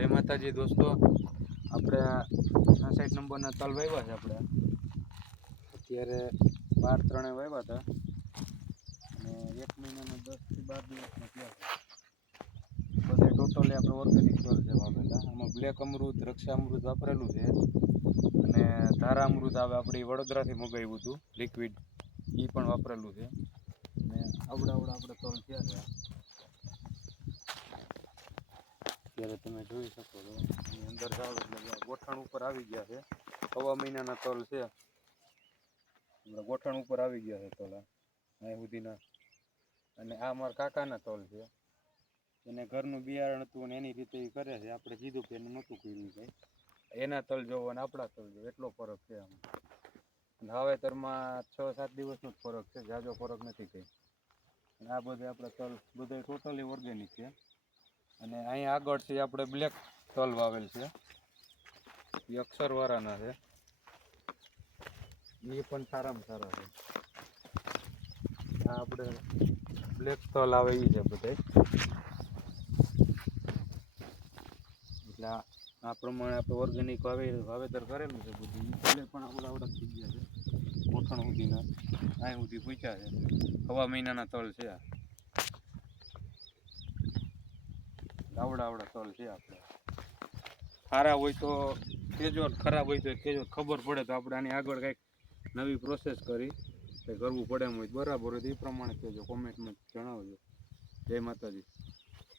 જય માતાજી દોસ્તો. આપણે સાઈડ નંબરના તલ વાવ્યા છે આપણે. અત્યારે બાર ત્રણે વાવ્યા હતા. અને એક મહિનાના દસથી બાર દિવસના ટોટલી આપણે ઓર્ગેનિક તલ છે વાવેલા. આમાં બ્લેક અમૃત, રક્ષા અમૃત વાપરેલું છે. અને ધારા અમૃત આવે આપણી વડોદરાથી મગાવ્યું હતું લિક્વિડ એ પણ વાપરેલું છે. અને આવડા આવડા આપણે તલ થયા છે. અત્યારે તમે જોઈ શકો છો. એની અંદર જાવ એટલે ગોઠણ ઉપર આવી ગયા છે. સવા મહિનાના તલ છે. હમણાં ગોઠણ ઉપર આવી ગયા છે તલ અહીં સુધીના. અને આ મારા કાકાના તલ છે. એને ઘરનું બિયારણ હતું અને એની રીતે એ કરે છે. આપણે કીધું કે એનું નહોતું કર્યું છે એના તલ જોવો અને આપણા તલ જોવો. એટલો ફરક છે આમ. અને વાવેતરમાં છ, સાત દિવસનો જ ફરક છે. જાજો ફરક નથી કંઈ. અને આ બધે આપણે તલ બધે ટોટલી ઓર્ગેનિક છે. અને અહીંયા આગળથી આપણે બ્લેક તલ વાવેલ છે. એ અક્ષરવાળાના છે. એ પણ સારામાં સારા છે. આપણે બ્લેક તલ આવે એ છે બધે. એટલે આ પ્રમાણે આપણે ઓર્ગેનિક વાવે વાવેતર કરેલું છે બધું. એટલે પણ આપણા આવડા થઈ ગયા છે. ગોઠણ સુધીના. અહીં સુધી પૂછ્યા છે. હવા મહિનાના તલ છે આ. આવડા આવડા તલ છે આપણે. સારા હોય તો કેજો ખરાબ હોય તો કેજો ખબર પડે તો આપણે આની આગળ કંઈક નવી પ્રોસેસ કરી. કંઈ કરવું પડે એમ હોય બરાબર હોય તો એ પ્રમાણે કહેજો કોમેન્ટમાં જણાવજો. જય માતાજી.